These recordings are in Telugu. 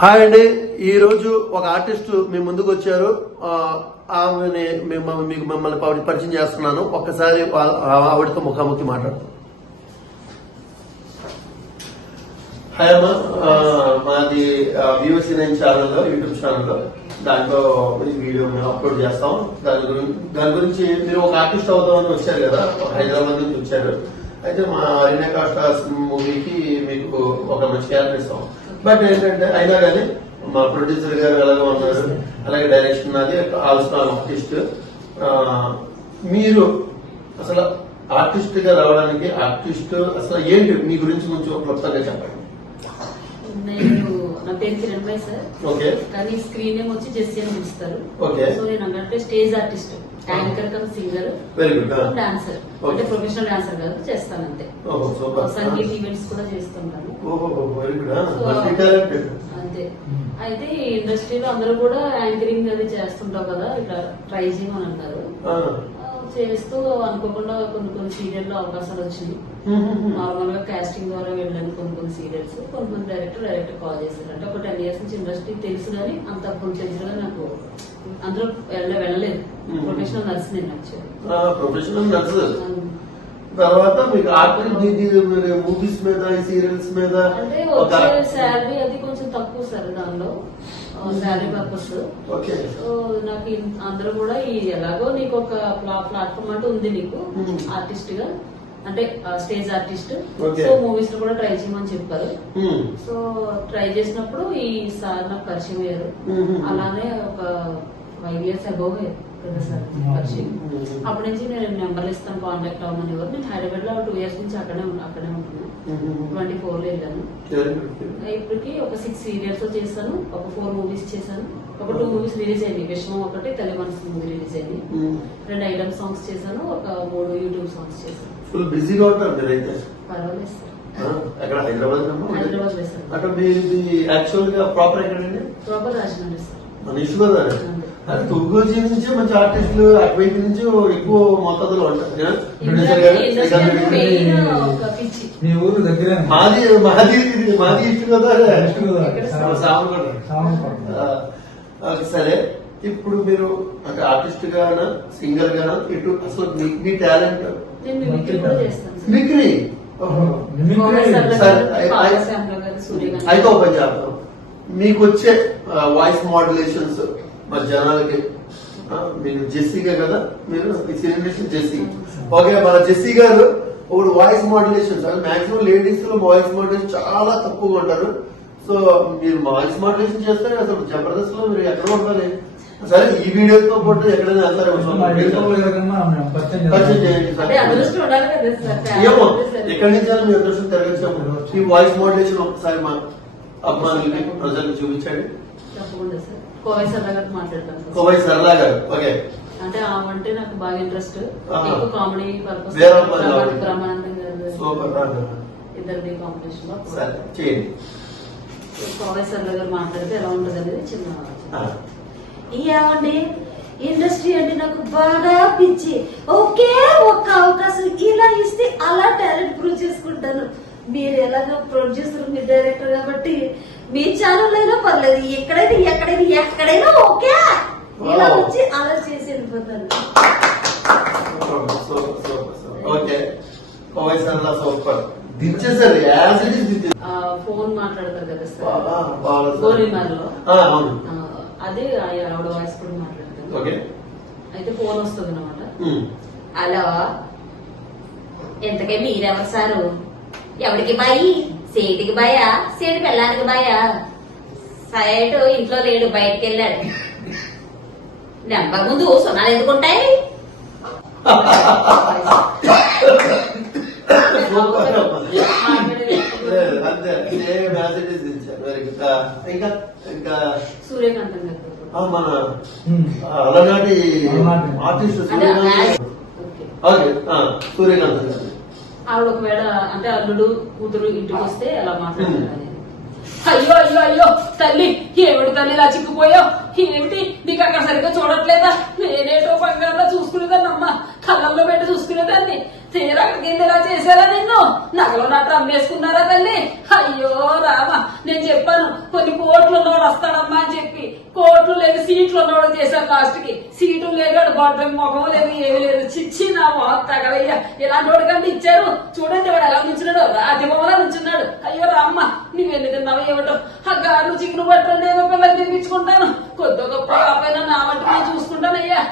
హాయ్ అండి, ఈ రోజు ఒక ఆర్టిస్ట్ మీ ముందుకు వచ్చారు. ఆమెని మీకు మిమ్మల్ని పరిచయం చేస్తున్నాను. ఒక్కసారి ఆవిడతో ముఖాముఖి మాట్లాడుతాం. హాయ్ అమ్మా, మాది VOC9 ఛానల్లో, యూట్యూబ్ ఛానల్లో దాంట్లో వీడియో మేము అప్లోడ్ చేస్తాం. దాని గురించి మీరు ఒక ఆర్టిస్ట్ అవుతామని వచ్చారు కదా, హైదరాబాద్ నుంచి వచ్చారు. అయితే మా అరీనా కాస్టా మూవీకి మీకు ఒక మంచి క్యారెక్టర్ ఇస్తాం. బట్ ఏంటంటే అయినా కానీ మా ప్రొడ్యూసర్ గారు ఎలాగో ఉన్నారు, అలాగే డైరెక్షన్ అది ఆల్సో ఆర్టిస్ట్. మీరు అసలు ఆర్టిస్ట్ గా రావడానికి ఆర్టిస్ట్ అసలు ఏంటి మీ గురించి కొంచెం క్లుప్తంగా చెప్పండి. నా పేరు కిరణ్ భాయ్ సార్. ఓకే. కానీ స్క్రీన్ నేమ్ వచ్చి జెస్సీ అని పిలుస్తారు. ఓకే. సో నేను అంటే stage artist, anchor come singer, very good, dancer. అంటే ప్రొఫెషనల్ డాన్సర్ కాదు, చేస్తాను అంతే. సంగీత ఈవెంట్స్ కూడా చేస్తుంటాను. అంతే. అయితే ఇండస్ట్రీలో అందరూ కూడా యాంకరింగ్ అది చేస్తుంటావు కదా, ఇట్లా ట్రై చేయమని అంటారు. చేస్తూ అనుకోకుండా కొన్ని సీరియల్లో అవకాశాలు వచ్చినాయి. నార్మల్ గా కాస్టింగ్ ద్వారా వెళ్ళాను కొన్ని సీరియల్స్. కొంతమంది డైరెక్టర్ కాల్ చేశారు. అంటే ఒక 10 years నుంచి ఇండస్ట్రీ తెలుసు కానీ అంత కొంచెం నాకు అందరూ వెళ్ళలేదు. ప్రొఫెషనల్ నర్స్ నేను యాక్చువల్లీ. ప్రొఫెషనల్ నర్స్ తర్వాత మీకు మూవీస్ మీద, సీరియల్స్ మీద అంటే వచ్చే శాలరీ అది కొంచెం తక్కువ సార్ దానిలో, శాలరీ పర్పస్. సో నాకు అందరూ కూడా ఎలాగో నీకు ఒక ప్లాట్ఫామ్ అంటే ఉంది నీకు ఆర్టిస్ట్ గా, అంటే స్టేజ్ ఆర్టిస్ట్. సో మూవీస్ లో కూడా ట్రై చేయమని చెప్పారు. సో ట్రై చేసినప్పుడు ఈ సార్ నాకు పరిచయం అయ్యారు. అలానే ఒక 5 years అబౌవ్ సార్ పరిచయం. అప్పటి నుంచి నేను నెంబర్లు ఇస్తాను, కాంటాక్ట్ అవ్వమని. నేను హైదరాబాద్ లో 2 years నుంచి అక్కడే ఉంటున్నాను. 24 లో వెళ్ళాను. ఇప్పటికి ఒక 6 సీరియల్స్ చేశాను, ఒక 4 movies చేశాను, ఒక 2 movies రిలీజ్ అయింది. విషయం ఒకటి, తల్లి మనసు మూవీ రిలీజ్ అయింది. 2 ఐటమ్ సాంగ్స్ చేశాను, ఒక 3 యూట్యూబ్ సాంగ్స్ చేశాను. ఫుల్ బిజీగా ఉంటారు మీరైతే. పర్వాలేదు సార్. అక్కడ హైదరాబాద్ హైదరాబాద్ లో సార్. అక్కడ మీది యాక్చువల్ గా ప్రాపర్ ఎక్కడండి? Proper Rajahmundry sir. మన ఈశ్వర్ తుగ్గోజీ నుంచి మంచి ఆర్టిస్టులు అటువైపు నుంచి ఎక్కువ మొత్తంలో ఉంటారు. మీ ఊరు దగ్గర మాది ఇష్ట కదా. సరే, ఇప్పుడు మీరు అంటే ఆర్టిస్ట్ గానా, సింగర్ గానా, ఇటు అసలు మీ టాలెంట్ మిక్రీ. అయితే ఒక పని చేద్దాం, మీకు వచ్చే వాయిస్ మాడ్యులేషన్స్ మరి జనాలకి మీరు జెస్సీగా కదా, మీరు జెస్సీ. ఓకే, మన జెస్సీ గారు ఇప్పుడు వాయిస్ మాడ్యులేషన్స్ మాక్సిమం లేడీస్ లో వాయిస్ మాడ్యులేషన్ చాలా తక్కువగా ఉంటారు. సో మీరు వాయిస్ మాడ్యులేషన్ చేస్తే అసలు జబర్దస్త్ లో మీరు ఎక్కడ ఉంటారు? సరే, ఈ వీడియోతో పాటు ఎక్కడైనా వెళ్తారు, ఏమో ఎక్కడి నుంచి మీ అదృష్టం తిరగచ్చు. ఈ వాయిస్ మాడ్యులేషన్ ఒకసారి మా అభిమానులకి ప్రజలకు చూపించండి. కోవై సరళ గారు. ఓకే. అంటే ఆమంటే నాకు బాగా ఇంట్రెస్ట్, కామెడీ పర్పస్. బ్రహ్మానందం గారు ఇద్దరిది కాంబినేషన్ లో చేయండి. కోవై సరళ గారు మాట్లాడితే ఎలా ఉంటది అనేది చిన్న. ఏమండి, ఇండస్ట్రీ అంటే నాకు బాగా పిచ్చి. ఒకే ఒక్క అవకాశం ఇలా ఇస్తే అలా టాలెంట్ ప్రూవ్ చేసుకుంటాను. మీరు ఎలాగో ప్రొడ్యూసర్, మీరు డైరెక్టర్ కాబట్టి మీ ఛానల్ అయినా పర్లేదు, ఎక్కడైనా ఓకే, ఇలా వచ్చి అలా చేసి వెళ్ళిపోతాను. ఫోన్ మాట్లాడతారు కదా సార్, గోరీమార్లో. అదే ఆవిడ వాయిస్ కూడా మాట్లాడతాను. అయితే ఫోన్ వస్తుంది అనమాట. హలో, ఎంతకీ మీరెవరు సారు? ఎవరికి బాయి? సేటికి బాయా? సేటి పెళ్ళానికి బాయా? సైటు ఇంట్లో లేడు, బయటకు వెళ్ళాడు. నెంబర్ ముందు సున్నాలు ఎందుకుంటాయి? సూర్యకాంతం గారు మన అలనాటి ఆర్టిస్ట్ సూర్యకాంతం గారు. ఆవిడ ఒకవేళ అంటే అల్లుడు కూతురు ఇంటికి వస్తే ఎలా మాట్లాడాలి? అయ్యో అయ్యో అయ్యో తల్లి, ఏమిటి తల్లి ఇలా చిక్కుపోయావు? ఏమిటి నీకు అక్కడ సరిగ్గా చూడట్లేదా? నేనేటో బంగారులో చూసుకునేదాన్ని, అమ్మ కళ్ళల్లో పెట్టి చూసుకునేదాన్ని. తీరా గిన్నెలా చేశారా నిన్ను? నగలు నట్టు అమ్మేసుకున్నారా తల్లి? అయ్యో రామా, నేను చెప్పాను కొన్ని కోట్లు ఉన్నవాడు వస్తాడమ్మా అని చెప్పి. కోట్లు లేదు, సీట్లు ఉన్నవాడు చేశారు. లాస్ట్ కి సీటు లేదు, గొడ్డ ముఖం లేదు, ఏమి లేదు. చిచ్చి నా మొహం తగలయ్యా. ఇలాంటి వాడికంటే ఇచ్చారు. చూడండి వాడు ఎలా నుంచున్నాడు, రాజభవన్లా నుంచున్నాడు. అయ్యో రామ్మ, నువ్వెన్ని తిన్నావు ఏమిటో? ఆ గారు చికెన్ పట్టండి, ఏదో పిల్లలు తినిపించుకుంటాను. కొద్ది గొప్ప పైన నా వంట నేను చూసుకుంటానయ్యా.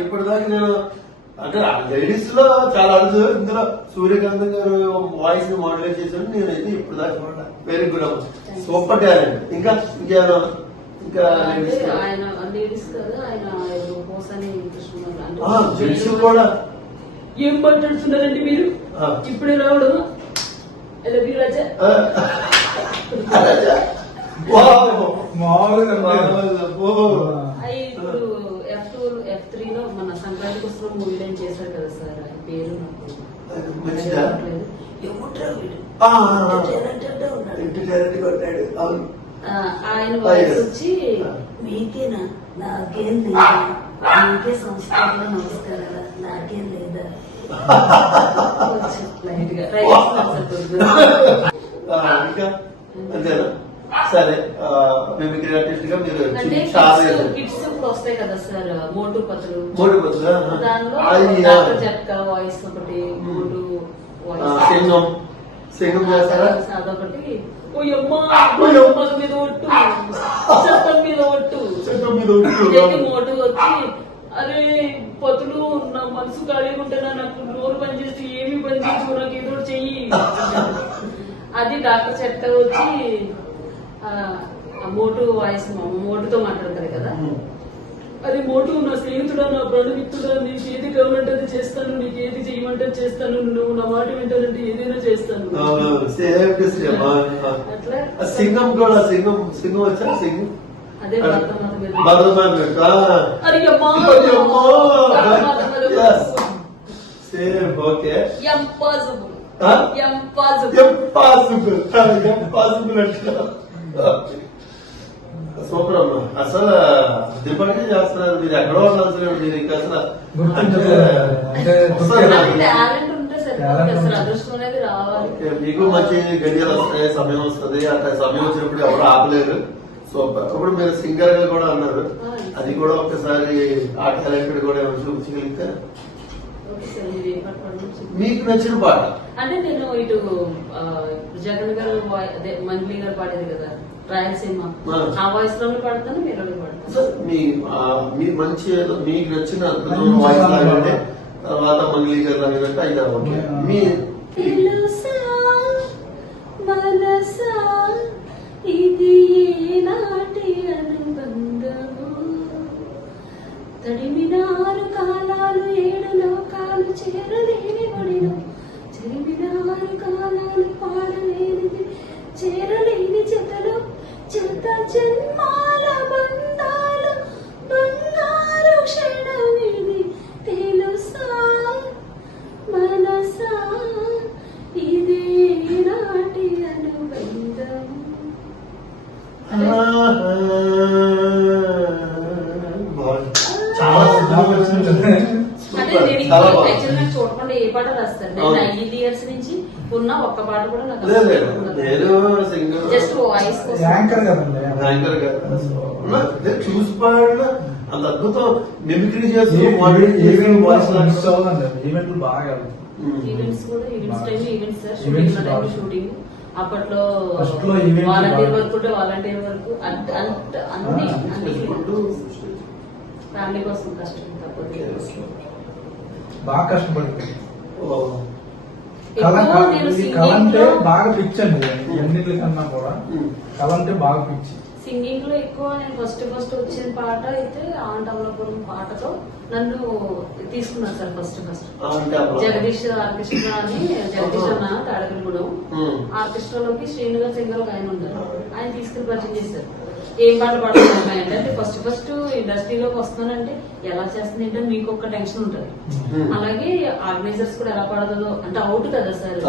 ఇప్పుడు దాకా నేను అంటే లేడీస్ లో చాలా అడుగు. ఇందులో సూర్యకాంత్ గారు వాయిస్ ని మాడ్యులేట్ చేశాను. నేనైతే ఇప్పుడు దాకా చూడ. వెరీ గుడ్ అమ్మ, సూపర్ టాలెంట్. ఇంకా ఇంకేమైనా ఇంకా ఆయన లేడీస్ కదా, ఆయన పోసాని జెంట్స్ కూడా ఏం మాట్లాడుతున్నారండి మీరు? ఇప్పుడే రావడం రాజా ఇప్పుడు F3 లో మన సంక్రాంతి కోసం మూవీ లైన్ చేశారు కదా సార్, ఆయన పేరు ఆయన వాయిస్ వచ్చి మీకేనా? నాకేం లేదా? మీకే సంస్కృతిలో నమస్కారాలు, నాకేం లేదా? లైట్ గా ట్రై ఇంకా అంతేనా? సరే, మిమిక్రీ ఆర్టిస్ట్ గా మీరు అంటే కిడ్స్ ఇప్పుడు వస్తాయి కదా సార్, మోటు పత్రులు. దానిలో డాక్టర్ జట్కా వాయిస్ ఒకటి, మోటు వాయిస్ సింగం చేస్తారా? అదొకటి. మీద ఒట్టు, చట్టం మీద ఒట్టు. మోటు వచ్చి అరే పతులు నా మనసు ఖాళీగా ఉంటేనా, నాకు నోరు పనిచేసి ఏమి పని చేసి నాకు ఏదో చెయ్యి. అది డాక్టర్ చెట్కా వచ్చి మోటు వాయిస్ మోటుతో మాట్లాడతారు కదా. అది మోటు నా స్నేహితుడా, నా ప్రాణమిత్రుడా, నీకు ఏది కావాలంటే అది చేస్తాను, నీకు ఏది చేయమంటే చేస్తాను, నువ్వు నా మాట వింటానంటే ఏదైనా చేస్తాను. సింగం కూడా సింగం వచ్చా? సింగం అదే సూపర్ అమ్మా. అసలు దిపండి చేస్తున్నారు మీరు. ఎక్కడో ఉండాల్సిన మీరు ఇంకా అసలు మీకు మంచి గడియలు వస్తాయి, సమయం వస్తుంది. అట్లా సమయం వచ్చినప్పుడు ఎవరు ఆపలేరు. సూపర్. ఇప్పుడు మీరు సింగర్ గా కూడా అన్నారు, అది కూడా ఒకసారి ఆ టాలెంట్ కూడా చూపించగలిగితే మీకు నచ్చిన పాట. అంటే నేను ఇటు జగన్ గారు అదే మంత్లీ గారు పాడేది కదా రాయలసీమ, ఆ వాయిస్ లోనే పాడతాను, మీరు పాడతాను. మీ మంచి మీకు నచ్చిన అద్భుతమైన వాయిస్ లాగంటే తర్వాత మంగ్లీ గారు లాగంటే అయినా ఓకే. మీ ఇది నాటి అనుబంధము, తడిమినారు కాలాలు, 7 లోకాలు, చేరలేని ఒడిలో చెరిమినారు కాలాలు, పాడలేనిది చేరలేని జతలు, జత జన్మాల బంధాలు, బంగారు క్షణమిది తెలుసా మనసా, ఇదే నాటి అనుబంధం. చూడకుండా ఏ పాట రాస్తారు? నేను 5 years నుంచి ఉన్న ఒక్క పాట కూడా నాకు జస్ట్ వాయిస్ యాంకర్ చూసి పాడిన అంత అద్భుతం మిమిక్రీ చేస్తూ ఈవెంట్స్ కూడా events time events sir, shooting time shooting. అప్పట్లో వాలంటీర్ వర్క్ ఉంటే వాలంటీర్ వర్క్, అన్ని ఫ్యామిలీ కోసం కష్టం తప్పదు. బాగా కష్టపడి నేను అంటే బాగా పిచ్చి అండి. ఎన్నికన్నా కూడా కళ అంటే బాగా పిచ్చి. సింగింగ్ లో ఎక్కువ నేను ఫస్ట్ వచ్చిన పాట అయితే ఆంటవలపురం పాటతో నన్ను తీసుకున్నాను సార్. ఫస్ట్ జగదీష్ ఆర్కెస్ట్రా అని, జగదీష్ అన్న తాడకలగూడెం ఆర్కెస్ట్రాలోకి శ్రీను గారు సింగర్ ఒక ఆయన ఉన్నారు, ఆయన తీసుకుని పరిచయం చేశారు. ఏం పాట పాడుతున్నాయి అంటే ఫస్ట్ ఇండస్ట్రీలోకి వస్తున్నానంటే ఎలా చేస్తుంది అంటే మీకు ఒక టెన్షన్ ఉంటుంది. అలాగే ఆర్గనైజర్స్ కూడా ఎలా పాడదో అంటే అవుట్ కదా సార్,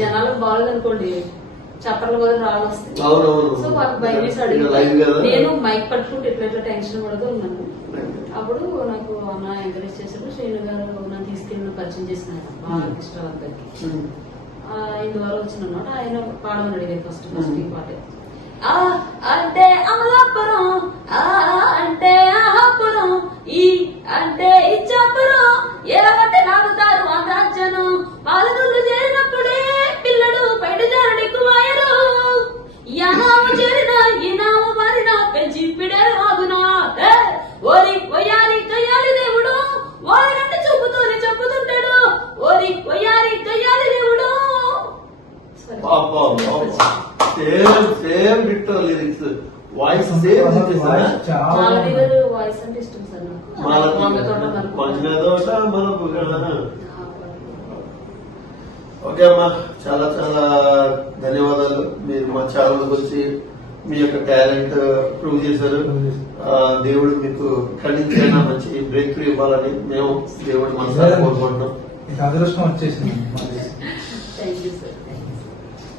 జనాలకు బాగాలేదు అనుకోండి చప్పట్లు కూడా రాళ్ళు వస్తాయి. అవునవును. సో వాళ్ళు భయం వేసి ఇక లైవ్ అడిగి కదా. నేను మైక్ పట్టుకుంటే ఇట్లా టెన్షన్ పడుతూ ఉన్నాను. అప్పుడు నాకు అన్న ఎంకరేజ్ చేశారు. శ్రీను గారు నన్ను తీసుకెళ్ళి పరిచయం చేసినారు మా ఆర్కెస్ట్రా అందరికి. ఇందువరకు వచ్చిన అన్నమాట. ఆయన పాడమని అడిగారు ఫస్ట్ ఈ పాట. అంటే అమలాపురం, అంటే ఆహాపురం, ఈ అంటే ఇచ్చాపురం, ఎలాగంటే నాగుతారు ఆంధ్రాజ్యను, పాలకులు చేరినప్పుడే పిల్లడు బయట జారడెక్కువాయరు, యనాము చేరిన ఈనాము మారిన పెంచి పిడేరు ఆగునా, ఓరి వయ్యారి కయ్యాలి దేవుడు ఓరిగంటే చూపుతూనే చెప్పుతుంటాడు, ఓరి వయ్యారి కయ్యాలి దేవుడు. Same ditto lyrics, voice same Malathi గారు వాయిస్ అంటే ఇష్టం సార్ నాకు. మంచిదోట మనకు. ఓకే అమ్మా, చాలా చాలా ధన్యవాదాలు. మీరు మా ఛానల్ వచ్చి మీ యొక్క టాలెంట్ ప్రూవ్ చేశారు. దేవుడు మీకు ఇక్కడి నుంచి అయినా మంచి బ్రేక్ త్రూ ఇవ్వాలని మేము దేవుడు మనసారా కోరుకుంటున్నాం. అదృష్టం వచ్చేసింది. Thank you sir.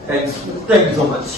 Thanks, thank you so much.